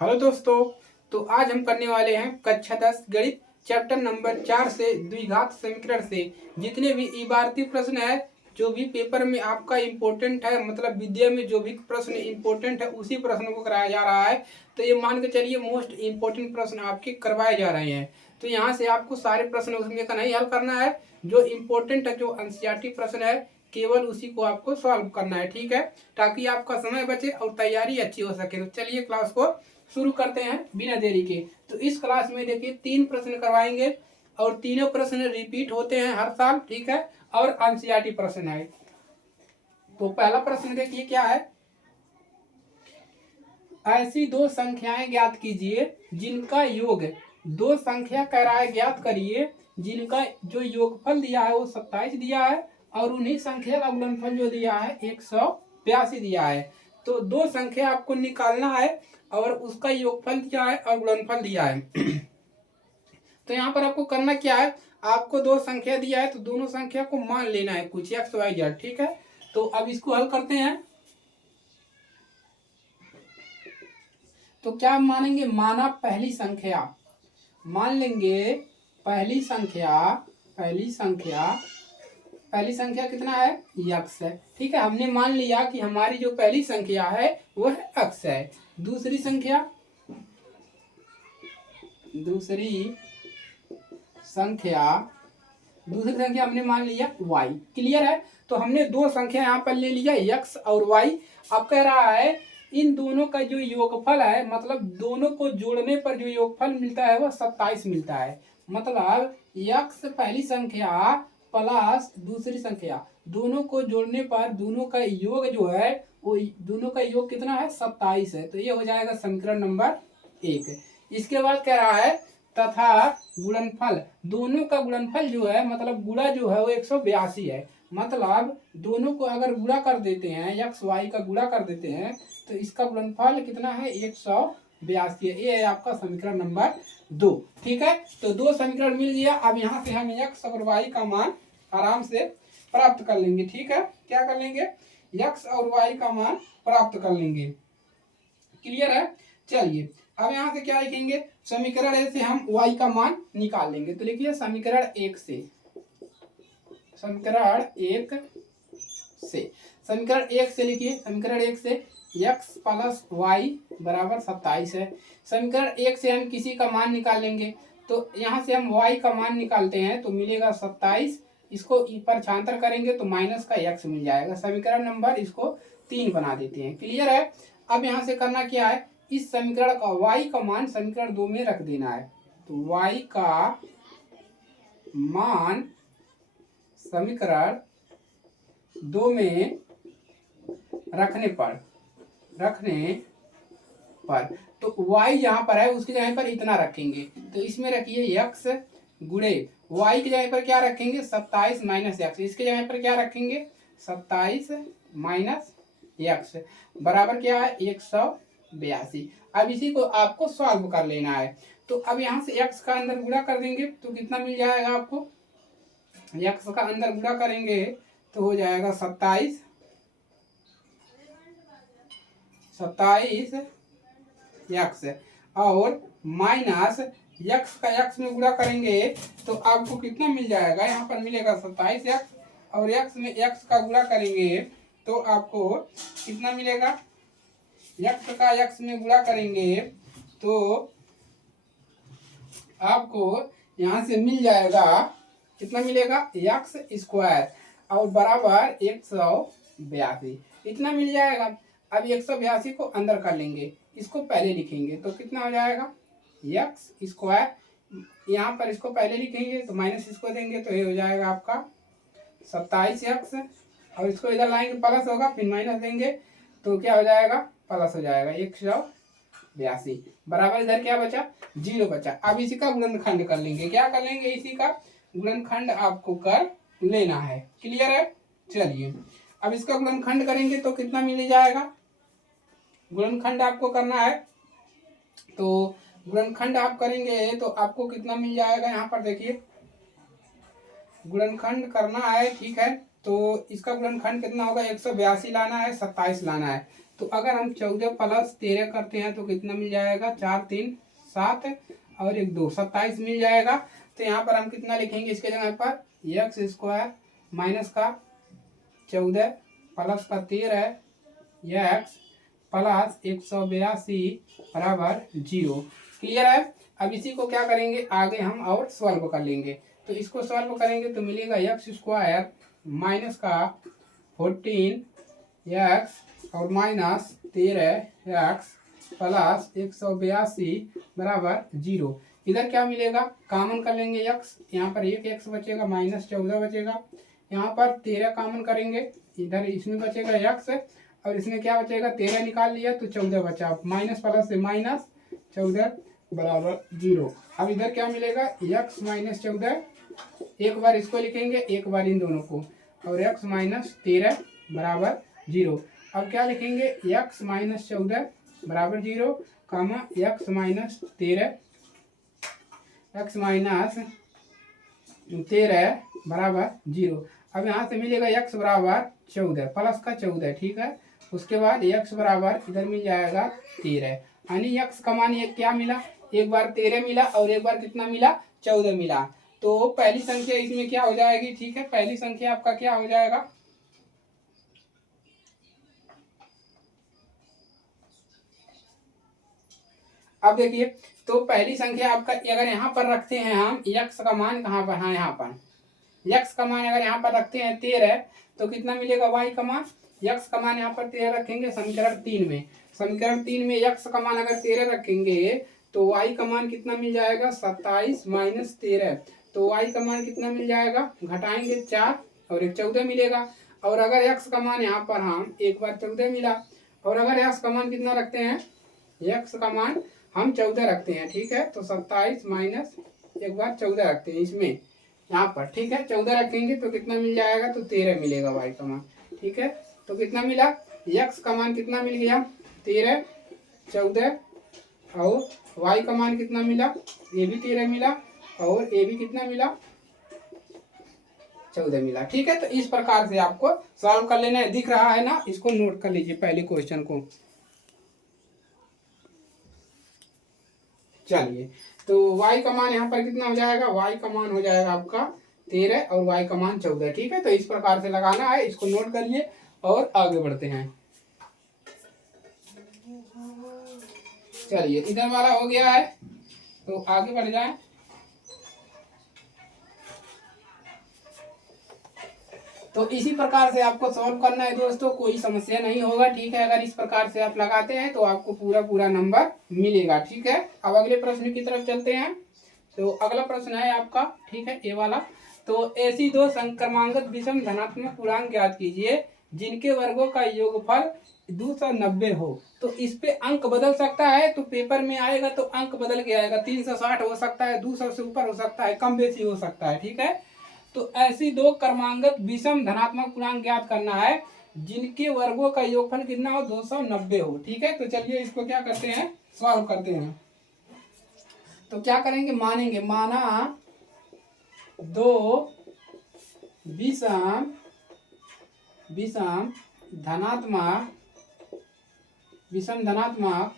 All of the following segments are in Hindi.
हेलो दोस्तों। तो आज हम करने वाले हैं कक्षा 10 गणित चैप्टर नंबर 4 से द्विघात समीकरण से जितने भी इबारती प्रश्न है, जो भी पेपर में आपका इम्पोर्टेंट है, मतलब विद्या में जो भी प्रश्न इम्पोर्टेंट है उसी प्रश्न को कराया जा रहा है। तो ये मान के चलिए मोस्ट इम्पोर्टेंट प्रश्न आपके करवाए जा रहे हैं। तो यहाँ से आपको सारे प्रश्न उसमें का नहीं हल करना है, जो इम्पोर्टेंट है, जो एनसीईआरटी प्रश्न है, केवल उसी को आपको सॉल्व करना है। ठीक है, ताकि आपका समय बचे और तैयारी अच्छी हो सके। तो चलिए क्लास को शुरू करते हैं बिना देरी के। तो इस क्लास में देखिए 3 प्रश्न करवाएंगे और तीनों प्रश्न रिपीट होते हैं हर साल। ठीक है, और एनसीईआरटी प्रश्न है। तो पहला प्रश्न देखिए क्या है। ऐसी दो संख्याएं ज्ञात कीजिए जिनका योग, दो संख्या कह रहा है ज्ञात करिए जिनका जो योगफल दिया है वो 27 दिया है और उन्हीं संख्या का गुणनफल जो दिया है 182 दिया है। तो दो संख्या आपको निकालना है और उसका योगफल दिया है और गुणनफल दिया है। तो यहाँ पर आपको करना क्या है, आपको दो संख्या दिया है तो दोनों संख्या को मान लेना है कुछ एक्स वाई जेड। ठीक है, तो अब इसको हल करते हैं। तो क्या मानेंगे, माना पहली संख्या, मान लेंगे पहली संख्या, पहली संख्या, पहली संख्या कितना है, यक्स है। ठीक है, हमने मान लिया कि हमारी जो पहली संख्या है वो है एक्स है। दूसरी संख्या, दूसरी संख्या, दूसरी संख्या हमने मान लिया y। क्लियर है, तो हमने दो संख्या यहाँ पर ले लिया x और y। अब कह रहा है इन दोनों का जो योगफल है, मतलब दोनों को जोड़ने पर जो योगफल मिलता है वह 27 मिलता है। मतलब x पहली संख्या प्लस दूसरी संख्या, दोनों को जोड़ने पर दोनों का योग जो है वो दोनों का योग कितना है, 27 है। तो ये हो जाएगा समीकरण नंबर 1। इसके बाद कह रहा है तथा गुणनफल, दोनों का गुणनफल जो है, मतलब गुणा जो है वो 182 है। मतलब दोनों को अगर गुणा कर देते हैं, एक्स वाई का गुणा कर देते हैं तो इसका गुणनफल कितना है, 182 है। ये है आपका समीकरण नंबर 2। ठीक है, तो दो समीकरण मिल गया। अब यहाँ से हम एक्स और वाई का मान आराम से प्राप्त कर लेंगे। ठीक है, क्या कर लेंगे, एक्स और वाई का मान प्राप्त कर लेंगे। क्लियर है, चलिए अब यहाँ से क्या लिखेंगे, समीकरण ए से हम y का मान निकाल लेंगे। तो लिखिए समीकरण 1 से, समीकरण 1 से, समीकरण 1 से लिखिए, समीकरण 1 से x प्लस वाई बराबर 27 है। समीकरण 1 से हम किसी का मान निकाल लेंगे। तो यहाँ से हम y का मान निकालते हैं तो मिलेगा 27, इसको पर करेंगे तो माइनस का x मिल जाएगा। समीकरण नंबर इसको 3 बना देते हैं। क्लियर है, अब यहाँ से करना क्या है, इस समीकरण का y का मान समीकरण 2 में रख देना है। तो y का मान समीकरण 2 में रखने पर तो y जहां पर है उसकी जगह पर इतना रखेंगे। तो इसमें रखिए x गुणे y की जगह पर क्या रखेंगे, 27 माइनस एक्स। इसके जगह पर क्या रखेंगे, 27 माइनस एक्स बराबर क्या है, 182। अब इसी को आपको सॉल्व कर लेना है। तो अब यहाँ से x का अंदर गुणा कर देंगे तो कितना मिल जाएगा आपको, x का अंदर गुणा करेंगे तो हो जाएगा 27 एक्स और माइनस x का x में गुणा करेंगे तो आपको कितना मिल जाएगा, यहाँ पर मिलेगा 27 एक्स और x में x का गुणा करेंगे तो आपको कितना मिलेगा, x का x में गुणा करेंगे तो आपको यहाँ से मिल जाएगा, कितना मिलेगा, एक्स स्क्वायर और बराबर 182, इतना मिल जाएगा। अब 182 को अंदर कर लेंगे, इसको पहले लिखेंगे तो कितना हो जाएगा, एक्स स्क्वायर, यहाँ पर इसको पहले लिखेंगे तो माइनस इसको देंगे तो ये हो जाएगा आपका 27 एक्स और इसको इधर लाएंगे प्लस होगा, फिर माइनस देंगे तो क्या हो जाएगा, प्लस हो जाएगा 182 बराबर इधर क्या बचा, 0 बचा। अब इसी का गुणनखंड कर लेंगे, क्या कर लेंगे, इसी का गुणनखंड आपको कर लेना है। क्लियर है, चलिए अब इसका गुणनखंड करेंगे तो कितना मिल जाएगा, गुणनखंड आपको करना है तो गुणनखंड आप करेंगे तो आपको कितना मिल जाएगा, यहाँ पर देखिए गुणनखंड करना है। ठीक है, तो इसका गुणनखंड कितना होगा, 182 लाना है, 27 लाना है। तो अगर हम 14 प्लस 13 करते हैं तो कितना मिल जाएगा, 4 3 7 और 1 2 27 मिल जाएगा। तो यहाँ पर हम कितना लिखेंगे इसके जगह पर, एक्स स्क्वायर माइनस का 14 प्लस का 13 एक्स प्लस 182 बराबर 0। क्लियर है। अब इसी को क्या करेंगे आगे हम और सॉल्व कर लेंगे। तो इसको सॉल्व करेंगे तो मिलेगा एक्स स्क्वायर माइनस का 14 एक्स और माइनस 13 एक्स प्लस 182 बराबर 0। इधर क्या मिलेगा, कॉमन कर लेंगे एक्स, यहाँ पर एक एक्स बचेगा माइनस 14 बचेगा, यहाँ पर 13 कॉमन करेंगे, इधर इसमें बचेगा एक्स और इसमें क्या बचेगा, 13 निकाल लिया तो 14 बचा, माइनस प्लस से माइनस 14 बराबर 0। अब इधर क्या मिलेगा, एक्स माइनस 14, एक बार इसको लिखेंगे एक बार इन दोनों को, और एक्स माइनस 13 बराबर 0। अब क्या लिखेंगे, एक्स माइनस 14 बराबर 0 कामा एक्स माइनस 13, एक्स माइनस 13 बराबर 0। अब यहाँ से मिलेगा एक्स बराबर 14 प्लस का 14, ठीक है। उसके बाद एक्स बराबर इधर मिल जाएगा 13, यानी एक्स का मान ये क्या मिला, एक बार 13 मिला और एक बार कितना मिला, 14 मिला। तो पहली संख्या इसमें क्या हो जाएगी, ठीक है, पहली संख्या आपका क्या हो जाएगा, अब देखिए तो पहली संख्या आपका अगर यहाँ पर रखते हैं हम x का मान कहाँ पर, हाँ यहाँ पर x का मान अगर यहाँ पर रखते हैं 13 तो कितना मिलेगा y का मान, x का मान यहाँ पर 13 रखेंगे समीकरण 3 में, समीकरण 3 में x का मान अगर 13 रखेंगे तो y का मान कितना मिल जाएगा, 27 माइनस 13, तो y का मान कितना मिल जाएगा, घटाएंगे 4 और एक 14 मिलेगा। और अगर x का मान यहाँ पर हम एक बार 14 मिला और अगर x का मान कितना रखते हैं, x का मान हम 14 रखते हैं, ठीक है, तो 27 माइनस एक बार 14 रखते हैं इसमें यहाँ पर, ठीक है, 14 रखेंगे तो कितना मिल जाएगा, तो 13 मिलेगा y का मान, ठीक है। तो कितना मिला, x का मान कितना मिल गया 13 14 और y का मान कितना मिला, ये भी 13 मिला और ये भी कितना मिला 14 मिला, ठीक है। तो इस प्रकार से आपको सॉल्व कर लेना है, दिख रहा है ना, इसको नोट कर लीजिए पहले क्वेश्चन को। चलिए तो y का मान यहाँ पर कितना हो जाएगा, y का मान हो जाएगा आपका 13 और y का मान 14, ठीक है। तो इस प्रकार से लगाना है, इसको नोट करिए और आगे बढ़ते हैं। चलिए इधर वाला हो गया है तो आगे बढ़ जाए। तो इसी प्रकार से आपको सॉल्व करना है दोस्तों, कोई समस्या नहीं होगा, ठीक है। अगर इस प्रकार से आप लगाते हैं तो आपको पूरा नंबर मिलेगा, ठीक है। अब अगले प्रश्न की तरफ चलते हैं। तो अगला प्रश्न है आपका, ठीक है, ये वाला। तो ऐसी दो संक्रमांगत विषम धनात्मक पूर्णांक ज्ञात कीजिए जिनके वर्गों का योगफल 290 हो। तो इस पे अंक बदल सकता है, तो पेपर में आएगा तो अंक बदल के आएगा, 360 हो सकता है, 200 से ऊपर हो सकता है, कम बेसी हो सकता है, ठीक है। तो ऐसी दो क्रमांगत विषम धनात्मक पूर्णांक ज्ञात करना है जिनके वर्गों का योगफल कितना हो, 290 हो, ठीक है। तो चलिए इसको क्या करते हैं, सॉल्व करते हैं। तो क्या करेंगे, मानेंगे, माना दो विषम धनात्मक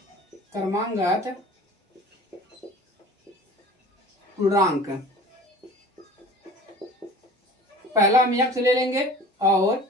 क्रमांगत पूर्णांक, पहला हम x ले लेंगे और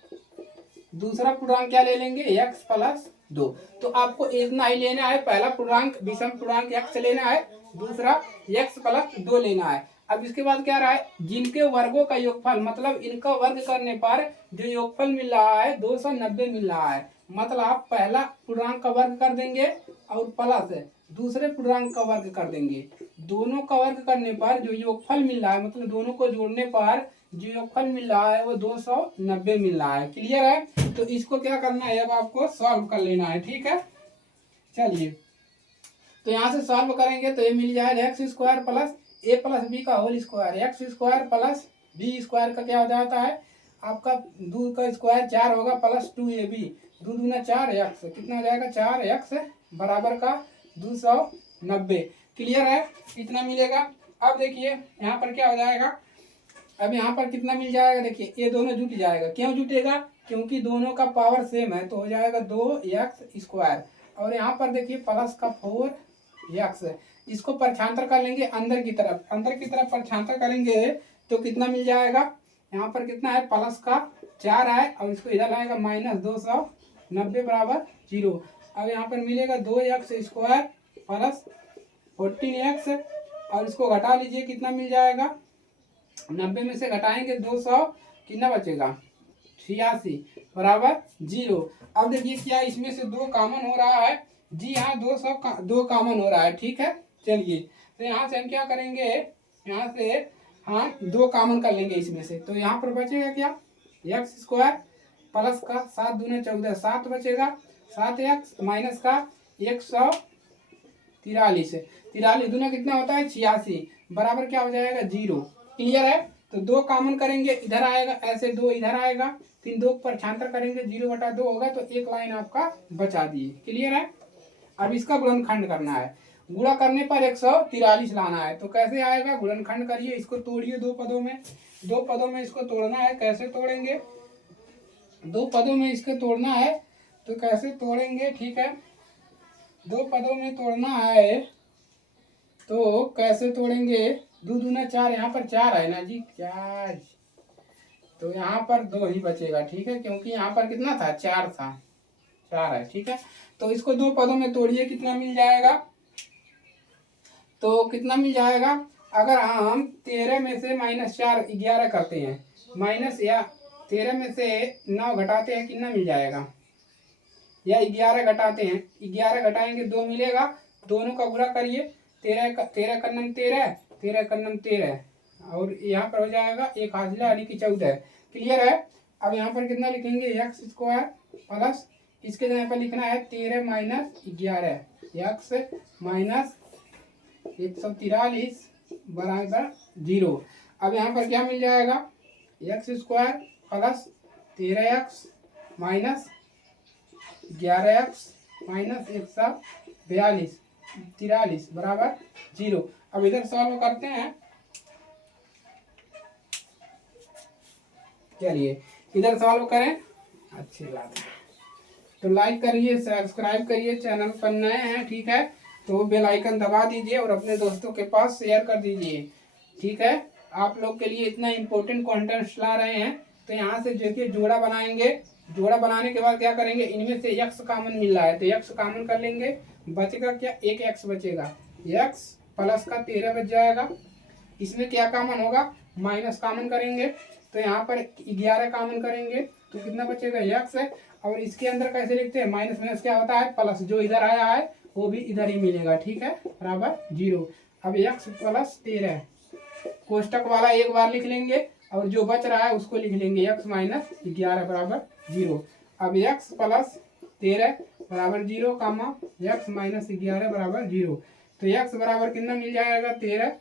दूसरा पूर्णांक क्या ले लेंगे, x प्लस 2। तो आपको इतना ही लेना है, पहला पूर्णांक विषम पूर्णांक x लेना है, दूसरा x प्लस 2 लेना है। अब इसके बाद क्या रहा है, जिनके वर्गों का योगफल, मतलब इनका वर्ग करने पर जो योगफल मिल रहा है 290 मिल रहा है। मतलब आप पहला पूर्णांक का वर्ग कर देंगे और प्लस दूसरे पूर्णांक का वर्ग कर देंगे, दोनों का वर्ग करने पर जो योगफल मिल रहा है, मतलब दोनों को जोड़ने पर जो योगफल मिल रहा है वो 290 मिल रहा है। क्लियर है। तो इसको क्या करना है, अब आपको सॉल्व कर लेना है, ठीक है। चलिए तो यहाँ से सॉल्व करेंगे तो ये मिल जाएगा x square plus a plus b का whole square, x square plus b square का क्या हो जाता है आपका, 2 का स्क्वायर 4 होगा प्लस 2ab, 2 दूना 4 एक्स, कितना हो जाएगा 4x बराबर का 290। क्लियर है, इतना मिलेगा। अब देखिए यहाँ पर क्या हो जाएगा, अब यहाँ पर कितना मिल जाएगा, देखिए ये दोनों जुट जाएगा, क्यों जुटेगा, क्योंकि दोनों का पावर सेम है तो हो जाएगा 2x²। और यहाँ पर देखिए प्लस का 4x, इसको परछांतर कर लेंगे अंदर की तरफ परछांतर करेंगे तो कितना मिल जाएगा, यहाँ पर कितना है प्लस का 4 है और इसको इधर लाएगा -290 बराबर 0। अब यहाँ पर मिलेगा 2x² प्लस 14x और इसको घटा लीजिए कितना मिल जाएगा, 90 में से घटाएंगे 200 कितना बचेगा 86 बराबर 0। अब देखिए क्या इसमें से 2 कॉमन हो रहा है, जी हाँ 2 कॉमन हो रहा है, ठीक है। चलिए तो यहाँ से हम क्या करेंगे, यहाँ से हम 2 कॉमन कर लेंगे इसमें से, तो यहाँ पर बचेगा क्या x² प्लस का 7 दूने 14 7 बचेगा, 7x माइनस का 143 दूना कितना होता है 86 बराबर क्या हो जाएगा 0। क्लियर है। तो 2 कॉमन करेंगे इधर आएगा, ऐसे 2 इधर आएगा, 3 2 पर छांतर करेंगे 0/2 होगा तो एक लाइन आपका बचा दिए। क्लियर है। अब इसका गुणनखंड करना है, गुणा करने पर 143 लाना है, तो कैसे आएगा गुणनखंड करिए, इसको तोड़िए 2 पदों में इसको तोड़ना है। कैसे तोड़ेंगे, 2 पदों में इसको तोड़ना है तो कैसे तोड़ेंगे, ठीक है 2 पदों में तोड़ना है तो कैसे तोड़ेंगे, 2 दूना 4, यहाँ पर 4 है ना जी, 4 तो यहाँ पर 2 ही बचेगा, ठीक है, क्योंकि यहाँ पर कितना था 4 था, 4 है, ठीक है। तो इसको 2 पदों में तोड़िए कितना मिल जाएगा, तो कितना मिल जाएगा, अगर हम 13 में से -4 11 करते हैं, माइनस या 13 में से 9 घटाते हैं कितना मिल जाएगा, या 11 घटाते हैं, 11 घटाएंगे 2 मिलेगा, दोनों का गुणा करिए 13 कन्नम 13 और यहाँ पर हो जाएगा एक हासिला यानी कि 14। क्लियर है। अब यहाँ पर कितना लिखेंगे x² प्लस इसके जगह पर लिखना है 13 माइनस 11 x माइनस 143 बराबर 0। अब यहाँ पर क्या मिल जाएगा x² plus 13x minus 11x minus 143 बराबर 0। अब इधर सॉल्व करते हैं, चलिए इधर सॉल्व करें, अच्छी बात है। तो लाइक करिए, सब्सक्राइब करिए, चैनल पर नए हैं, ठीक है, तो बेल आइकन दबा दीजिए और अपने दोस्तों के पास शेयर कर दीजिए, ठीक है। आप लोग के लिए इतना इम्पोर्टेंट कंटेंट ला रहे हैं। तो यहाँ से देखिए जोड़ा बनाएंगे, जोड़ा बनाने के बाद क्या करेंगे, इनमें से x कॉमन मिल रहा है तो x कॉमन कर लेंगे, बचेगा क्या, एक x बचेगा, x प्लस का 13 बच जाएगा। इसमें क्या कॉमन होगा, माइनस कॉमन करेंगे तो यहाँ पर 11 कॉमन करेंगे तो कितना बचेगा x है। और इसके अंदर कैसे लिखते हैं, माइनस माइनस क्या होता है प्लस, जो इधर आया है वो भी इधर ही मिलेगा, ठीक है, बराबर 0। अब x प्लस 13 कोष्टक वाला एक बार लिख लेंगे और जो बच रहा है उसको लिख लेंगे x माइनस 11 बराबर 0। अब x प्लस 13 बराबर 0 कामा x माइनस 11 बराबर 0, तो x बराबर कितना मिल जाएगा 13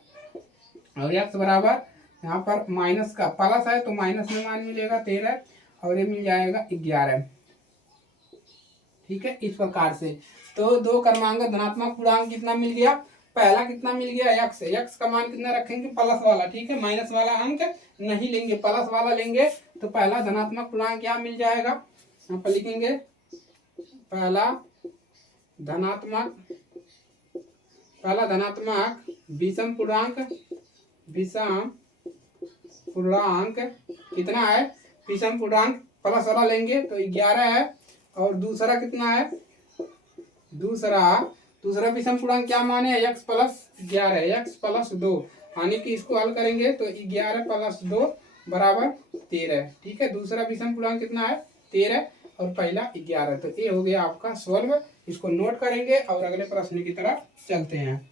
और x बराबर यहाँ पर माइनस का प्लस है तो माइनस में मान मिलेगा 13 और ये मिल जाएगा 11, ठीक है। इस प्रकार से तो 2 क्रमांक धनात्मक पूर्णांक कितना मिल गया, पहला कितना मिल गया x का मान कितना रखेंगे प्लस वाला, ठीक है, माइनस वाला अंक नहीं लेंगे, प्लस वाला लेंगे। तो पहला धनात्मक पूर्णांक क्या मिल जाएगा, यहाँ पर लिखेंगे पहला धनात्मक विषम पूर्णांक कितना है, विषम पूर्णांक प्लस वाला लेंगे तो 11 है। और दूसरा कितना है, दूसरा विषम पूर्णांक क्या माने x प्लस 11 x प्लस 2, यानी कि इसको हल करेंगे तो 11 प्लस 2 बराबर 13, ठीक है। दूसरा विषम पूर्णांक कितना है 13 और पहला 11, तो ये हो गया आपका सॉल्व। इसको नोट करेंगे और अगले प्रश्न की तरफ चलते हैं।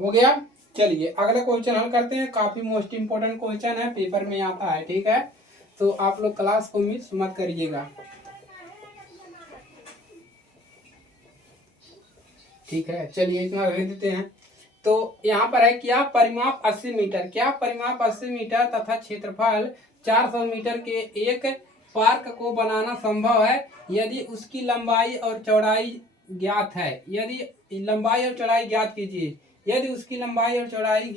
हो गया। चलिए अगला क्वेश्चन हल करते हैं, काफी मोस्ट इंपोर्टेंट क्वेश्चन है, पेपर में आता है, ठीक है, तो आप लोग क्लास को मिस मत करिएगा, ठीक है। चलिए इतना रह देते हैं। तो यहाँ पर है क्या परिमाप 80 मीटर, क्या परिमाप 80 मीटर तथा क्षेत्रफल 400 मीटर के एक पार्क को बनाना संभव है यदि उसकी लंबाई और चौड़ाई ज्ञात है। यदि लंबाई और चौड़ाई ज्ञात कीजिए। यदि उसकी लंबाई और चौड़ाई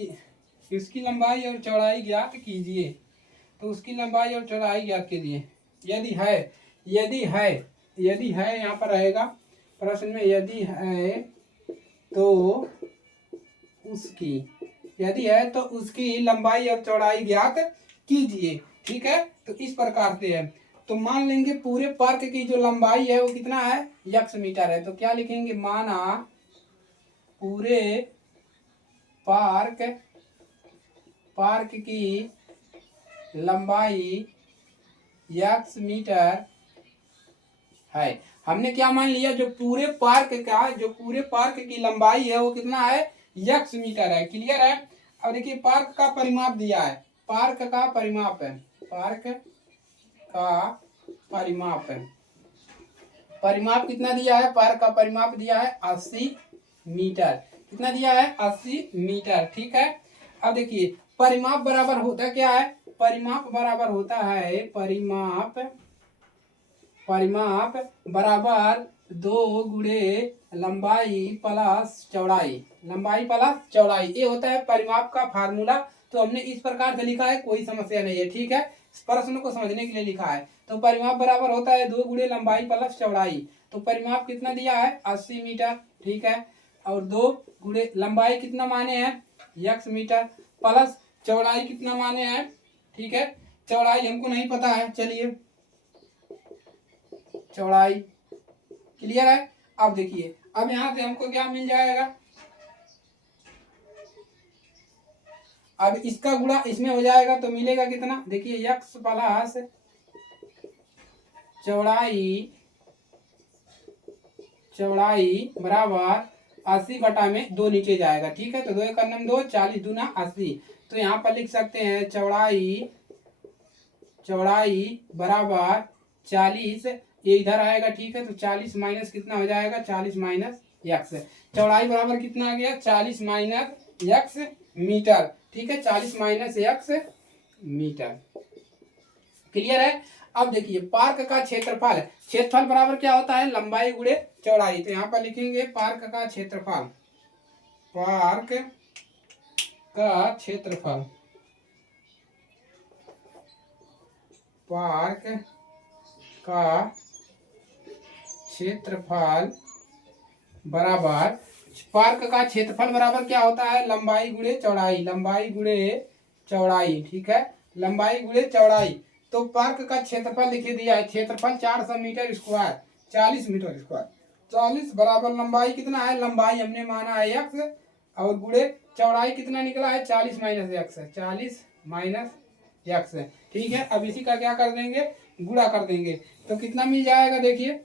ज्ञात कीजिए। तो उसकी लंबाई और चौड़ाई ज्ञात कीजिए। यदि है यहाँ पर रहेगा प्रश्न में, यदि है तो उसकी लंबाई और चौड़ाई ज्ञात कीजिए। ठीक है, तो इस प्रकार से है। तो मान लेंगे पूरे पार्क की जो लंबाई है वो कितना है, x मीटर है। तो क्या लिखेंगे, माना पूरे पार्क की लंबाई x मीटर है। हमने क्या मान लिया, जो पूरे पार्क की लंबाई है वो कितना है, x मीटर है। क्लियर है। अब देखिए पार्क का परिमाप दिया है, पार्क का परिमाप कितना दिया है, पार्क का परिमाप दिया है 80 मीटर। कितना दिया है, 80 मीटर। ठीक है। अब देखिए परिमाप बराबर होता क्या है, परिमाप बराबर 2 गुणे लंबाई प्लस चौड़ाई। ये होता है परिमाप का फार्मूला। तो हमने इस प्रकार से लिखा है, कोई समस्या नहीं है। ठीक है, प्रश्न को समझने के लिए लिखा है। तो परिमाप बराबर होता है 2 गुणे लंबाई प्लस चौड़ाई। तो परिमाप कितना दिया है, 80 मीटर। ठीक है, और 2 गुणे लंबाई कितना माने हैं, x मीटर, प्लस चौड़ाई कितना माने हैं। ठीक है, चौड़ाई हमको नहीं पता है, चलिए चौड़ाई। क्लियर है। अब देखिए, अब यहां से हमको क्या मिल जाएगा, अब इसका गुणा इसमें हो जाएगा तो मिलेगा कितना, देखिए x प्लस चौड़ाई बराबर 80 बटा में 2 नीचे जाएगा। ठीक है, तो 2 एक 2, 40 दूना 80। तो यहाँ पर लिख सकते हैं चौड़ाई बराबर 40, ये इधर आएगा। ठीक है, तो 40 माइनस कितना हो जाएगा, 40 माइनस x। चौड़ाई बराबर कितना आ गया, 40 माइनस x मीटर। ठीक है, 40 माइनस x मीटर। क्लियर है। अब देखिए पार्क का क्षेत्रफल बराबर क्या होता है, लंबाई गुणे चौड़ाई। तो यहाँ पर लिखेंगे पार्क का क्षेत्रफल बराबर, पार्क का क्षेत्रफल बराबर क्या होता है, लंबाई गुणे चौड़ाई। ठीक है, लंबाई गुणे चौड़ाई। तो पार्क का क्षेत्रफल लिखे दिया है, क्षेत्रफल 400 मीटर स्क्वायर, 40 मीटर स्क्वायर। 40 बराबर लंबाई कितना है, लंबाई हमने माना है x, और गुणे चौड़ाई कितना निकला है, 40 माइनस x है, 40 माइनस x है। ठीक है, अब इसी का क्या कर देंगे, गुणा कर देंगे। तो कितना मिल जाएगा, देखिए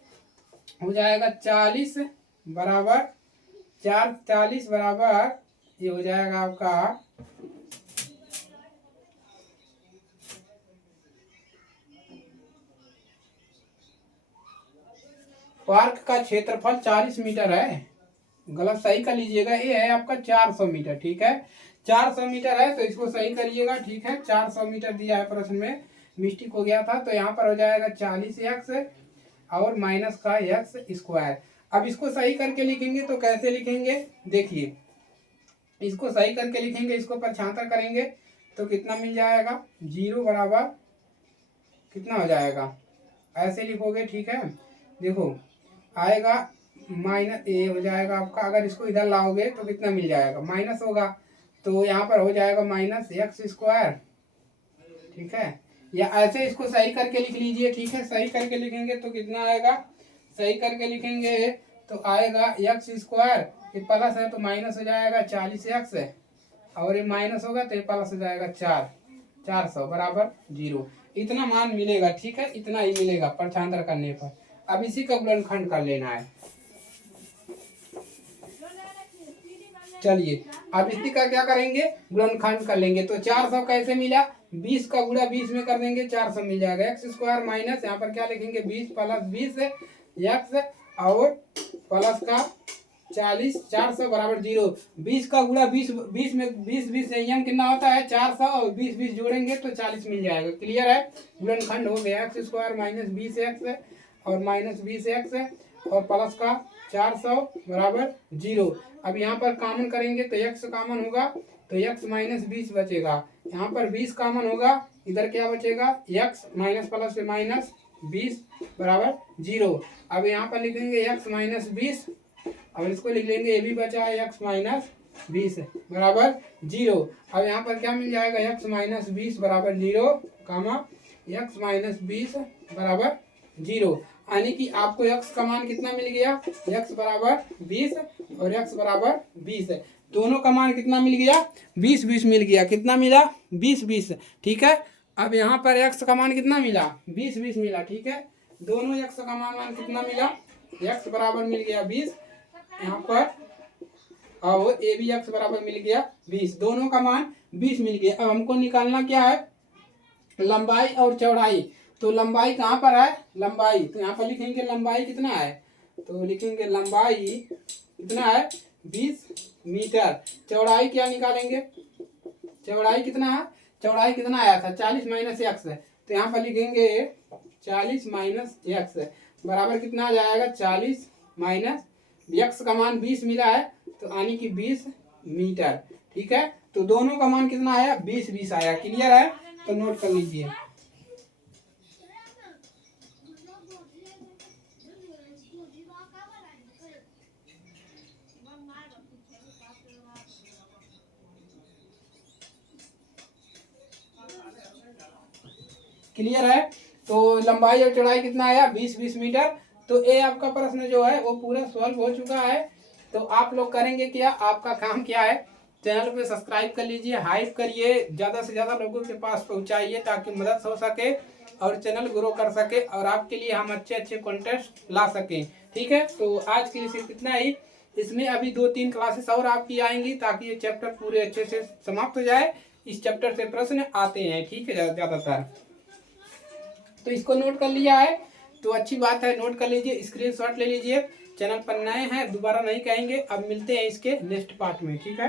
हो जाएगा 40 बराबर ये हो जाएगा आपका पार्क का क्षेत्रफल 40 मीटर है, गलत सही कर लीजिएगा, ये है आपका 400 मीटर। ठीक है, 400 मीटर है, तो इसको सही करिएगा। ठीक है, 400 मीटर दिया है प्रश्न में, मिस्टेक हो गया था। तो यहाँ पर हो जाएगा 40x और माइनस का x स्क्वायर। अब इसको सही करके लिखेंगे तो कैसे लिखेंगे, देखिए इसको सही करके लिखेंगे, इसको पक्षांतर करेंगे तो कितना मिल जाएगा, 0 बराबर कितना हो जाएगा, ऐसे लिखोगे। ठीक है, देखो आएगा माइनस, ये हो जाएगा आपका, अगर इसको इधर लाओगे तो कितना मिल जाएगा, माइनस होगा। तो यहाँ पर हो जाएगा माइनस x स्क्वायर। ठीक है, या ऐसे इसको सही करके लिख लीजिए। ठीक है, सही करके लिखेंगे तो कितना आएगा, सही करके लिखेंगे तो आएगा x स्क्वायर, ये प्लस है तो माइनस हो जाएगा 40x, और ये माइनस होगा तो ये प्लस हो जाएगा 400 बराबर 0। इतना मान मिलेगा। ठीक है, इतना ही मिलेगा पक्षांतर करने पर। अब इसी का गुणनखंड कर लेना है। चलिए अब इसी का क्या करेंगे, गुणनखंड कर लेंगे। तो 400 कैसे मिला, 20 का गुणा 20 में कर देंगे, 400 मिल जाएगा। x स्क्वायर माइनस यहाँ पर क्या लिखेंगे, 20 प्लस 20 x, और प्लस का 40 400 बराबर 0। 20 का गुणा 20 20 में 20 यम कितना होता है 400 और 20 जोड़ेंगे तो 40 मिल जाएगा। क्लियर है। गुणनखंड हो गया एक्स स्क्वायर माइनस 20x है और माइनस 20x है और प्लस का 400 बराबर 0। अब यहाँ पर कॉमन करेंगे तो x कॉमन होगा तो x माइनस 20 बचेगा। यहाँ पर 20 कॉमन होगा, इधर क्या बचेगा x माइनस प्लस से माइनस 20 बराबर 0। अब यहाँ पर लिखेंगे x माइनस 20 और इसको लिख लेंगे, ये भी बचा है x माइनस 20 बराबर 0। अब यहाँ पर क्या मिल जाएगा x माइनस 20 बराबर 0 कामा x माइनस 20 बराबर 0। यानी कि आपको x का मान कितना मिल गया, x बराबर 20 और x बराबर 20 है। दोनों का मान कितना मिल गया 20 20 मिल गया। कितना मिला 20 20। ठीक है। अब यहाँ पर x का मान कितना मिला 20 20 मिला। ठीक है। दोनों x का मान कितना मिला, x बराबर मिल गया 20 यहाँ पर और ए भी x बराबर मिल गया 20। दोनों का मान 20 मिल गया। अब हमको निकालना क्या है, लंबाई और चौड़ाई। तो लंबाई कहाँ पर है, लंबाई तो यहाँ पर लिखेंगे लंबाई कितना है, तो लिखेंगे लंबाई कितना है 20 मीटर। चौड़ाई क्या निकालेंगे, चौड़ाई कितना है, चौड़ाई कितना आया था 40 माइनस एक्स है तो यहाँ पर लिखेंगे 40 माइनस एक्स बराबर कितना आ जाएगा 40 माइनस एक्स का मान 20 मिला है तो यानी कि 20 मीटर। ठीक है। तो दोनों का मान कितना आया 20 20 आया। क्लियर है। तो नोट कर लीजिए। क्लियर है। तो लंबाई और चौड़ाई कितना आया 20 20 मीटर। तो ये आपका प्रश्न जो है वो पूरा सॉल्व हो चुका है। तो आप लोग करेंगे क्या, आपका काम क्या है, चैनल पे सब्सक्राइब कर लीजिए, हाइप करिए, ज़्यादा से ज़्यादा लोगों के पास पहुंचाइए ताकि मदद हो सके और चैनल ग्रो कर सके और आपके लिए हम अच्छे अच्छे कंटेंट ला सकें। ठीक है। तो आज के लिए सिर्फ इतना ही। इसमें अभी 2-3 क्लासेस और आपकी आएंगी ताकि ये चैप्टर पूरे अच्छे से समाप्त हो जाए। इस चैप्टर से प्रश्न आते हैं। ठीक है ज़्यादातर। तो इसको नोट कर लिया है तो अच्छी बात है, नोट कर लीजिए, स्क्रीनशॉट ले लीजिए। चैनल पर नए हैं दोबारा नहीं कहेंगे। अब मिलते हैं इसके नेक्स्ट पार्ट में। ठीक है।